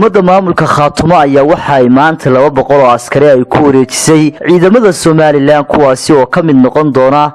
xukuumadda maamulka Khaatumo ayaa waxa ay maanta 200 oo askari ay ku wareejisay ciidamada Soomaaliland kuwaasi oo ka mid noqon doona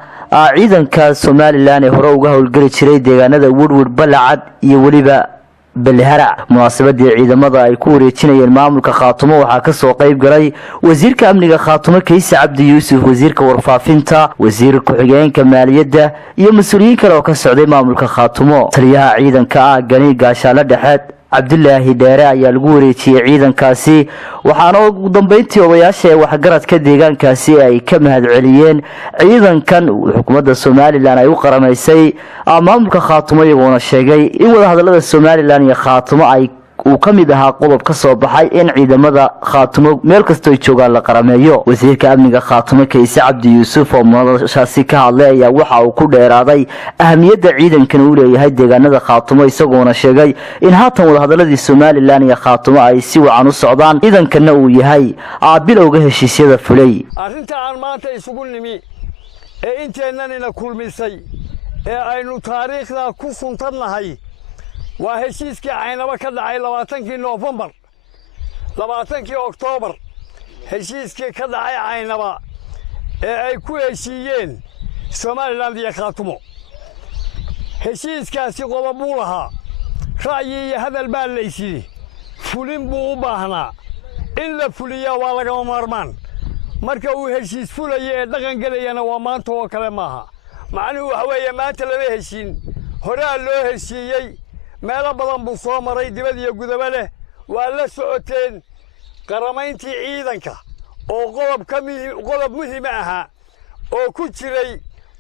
ciidanka Soomaaliland ee hore uga howlgali jiray deegaanada Woodward Balacad iyo waliba Balhara. munaasabadii ciidamada ay ku wareejinayeen maamulka Khaatumo waxaa ka soo qayb galay wasiirka amniga Khaatumo Kayse Cabdi Yuusuf, wasiirka warfaafinta, wasiirka ku-xigeenka maaliyadda iyo mas'uuliyiin kale oo ka socday maamulka Khaatumo. taliyaha ciidanka Gani Gaashaale Dhexe Cabdullaahi Dheere ayaa lagu wareejiyay ciidankaasi, waxaana ugu dambeyntii odayaasha waxgaradka deegaankaasi ay ka mahadceliyeen ciidankan xukuumadda Soomaaliland ay u qaramaysay maamulka Khaatumo, iyagoona sheegay in wada hadallada Soomaaliland iyo Khaatumo ay uu ka mid ahaa qodob ka soo baxay in ciidamada Khaatumo meel kasta ay joogaan la qarameeyo. wasiirka amniga Khaatumo Kayse Cabdi Yuusuf oo madashaasi ka hadlay ayaa waxa uu ku dheeraaday ahamiyadda ciidankan uu leeyahay deegaanada Khaatumo, isagoona sheegay in haatan wada hadalladii Soomaaliland iyo Khaatumo ay si wacan u socdaan, ciidankana uu yahay bilowga heshiisyada fulay. arrinta aan maanta isugu nimi ee inteennana kulmisay ee aynu taariikhda ku suntannahay waa heshiiskii Caynaba ka dhacay 20 November 20 October heshiiskii ka dhacay Caynaba ee ay ku heshiiyeen Soomaaliland iyo Khaatumo. heshiiskaasi qodob buu lahaa, ra'yi iyo hadal baa la yiri, fulin buu u baahnaa, in la fuliyo waa laga maarmaan. marka uu heshiis fulayo ee dhaqan galayana waa maanta oo kale maaha. macnuhu waxa weeye maanta lama heshiin, hore loo heshiiyay meelo badan buu soo maray, dibad iyo gudaba leh. waa la socoteen qaramayntii ciidanka oo qodob muhiim ah oo ku jiray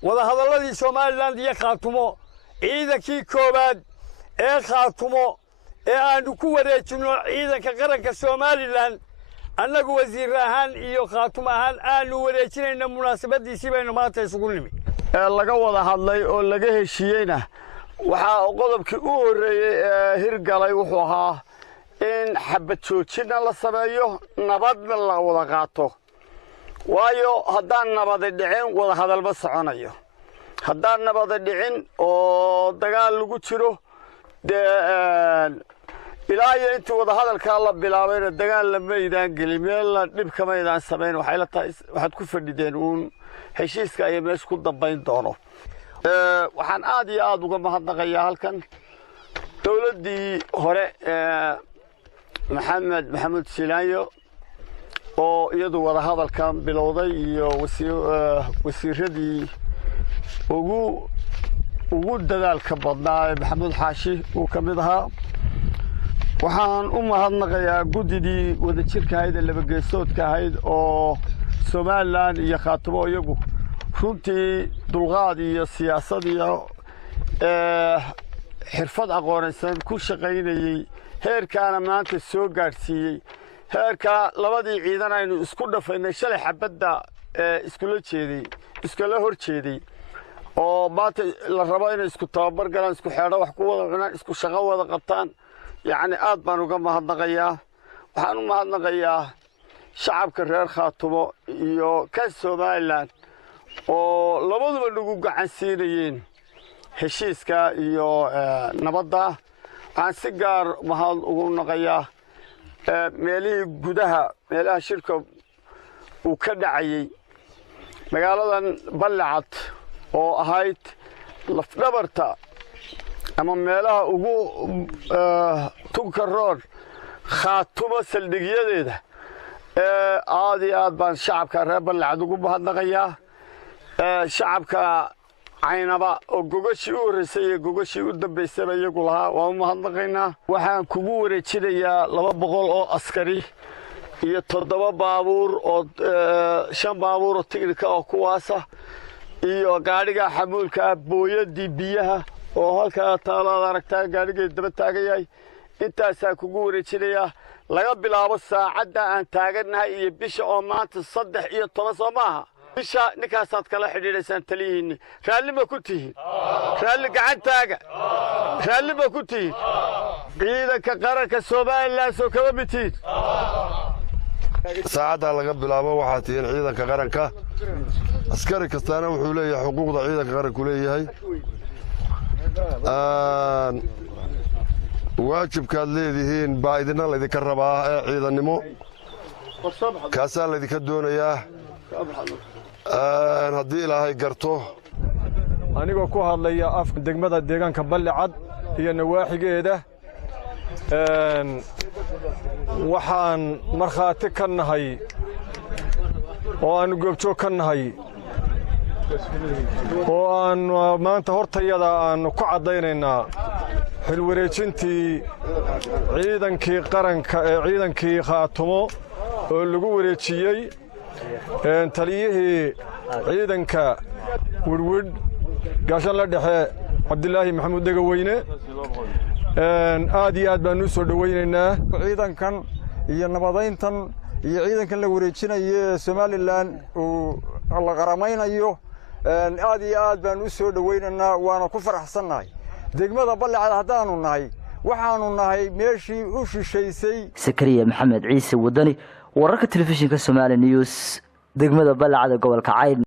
wada hadalladii Soomaaliland iyo Khaatumo. ciidankii koobaad ee Khaatumo ee aanu ku wareejino ciidanka qaranka Soomaaliland annagu wasiir ahaan iyo Khaatumo ahaan aanu wareejinayna munaasabadiisii baynu maanta isugu nimi. laga wada hadlay oo laga heshiiyeyna waxaa qodobkii u horeeyay hirgalay wuxuu ahaa in xabad joojin la sameeyo, nabadna la wada qaato. waayo haddaan nabad dhicin wada hadal ma soconayo. haddaan nabad dhicin oo dagaal lagu jiro ilaa iyo intii wada hadalka la bilaabayna dagaal lama idaan gelin, meel dhib kama idaan sameyn. waxay la tahay waxaad ku fadhideen uun heshiiska ay meesha ku dambayn doono. waxaan aad iyo aad uga mahadnaqayaa halkan dawladdii hore maxamed Silaayo oo iyadu wada hadalkan bilowday iyo wasiiradii ugu dadaalka badnaa Maxamed Xaashi uu ka mid ahaa. waxaan u mahadnaqayaa guddidii wadajirka ahayd ee laba geesoodka ahayd oo Soomaaliland iyo Khaatumo iyagu runtii dulqaad iyo siyaasad iyo xirfad aqoonaysan ku shaqaynayay, heerkaana maanta soo gaarsiiyey. heerka labadii ciidan aynu isku dhafaynay shalay xabadda iskula hor jeeday oo maanta la rabo inay isku tababar galaan, isku xeedho wax ku wada cunaan, isku shaqo wada qabtaan. yacni aad baan uga mahadnaqayaa. waxaan u mahadnaqayaa shacabka reer Khaatumo iyo ka Soomaaliland oo labaduba nagu gacan siinayeen heshiiska iyo nabadda. waxaan si gaar mahad ugu naqayaa meelihii gudaha, meelaha shirka uu ka dhacayay magaaladan Balacad oo ahayd lafdhabarta ama meelaha ugu tunka roor Khaatumo saldhigyadeeda. aad iyo aad baan shacabka reer Balacad ugu mahadnaqayaa. shacabka Caynaba oo gogashii u horeysay iyo gogashii u dambeysay iyagu lahaa waan u mahadnaqaynaa. waxaan kugu wareejinayaa 200 oo askari iyo 7 baabuur oo 5 baabuur oo tignika oo kuwaasa iyo gaadhiga xamuulka booyadii biyaha oo halka taalaad aragtaa gaadhiga daba taagayay. intaasaa kugu wareejinayaa laga bilaabo saacadda aan taaganahay iyo bisha oo maanta 13 soo maaha. bisha ninkaasaad kala xidhiidhaysaan taliyihiinni. raalli ma ku tihiin? raalli gacantaaga. raalli ma ku tihiin? ciidanka qaranka Soomaaliland soo kama mitiid. saacadda laga bilaabo waxaad tihiin ciidanka qaranka. askari kastaana wuxuu leeyahay xuquuqda ciidanka qaranku leeyahay. waajibkaad leedihiin baa idinna laydinka rabaa ee ciidannimo kaasaa laydinka doonayaa haddii ilaahay garto anigoo ku hadlaya afka degmada deegaanka Ballicad iyo nawaaxigeeda waxaan markhaati ka nahay oo aan goobjoog ka nahay oo aan maanta hortayada aan ku cadaynaynaa xil wareejintii ciidankii qaranka ee ciidankii Khaatumo oo lagu wareejiyay taliyihii ciidanka Wirwid gaashan la dhexe Cabdilaahi Maxamuud Degaweyne aad iyo aad baan u soo dhawaynaynaa ciidankan iyo nabadayntan iyo ciidankan la wareejinayo Somaliland oo la qaramaynayo aad iyo aad baan u soo dhawaynaynaa waana ku faraxsanahay degmada Ballicad hadaanu nahay waxaanu nahay meeshii u shisheysay Sakariya Maxamed Ciise Wadani wararka telefishinka Somali News degmada Ballicad gobolka Cayn.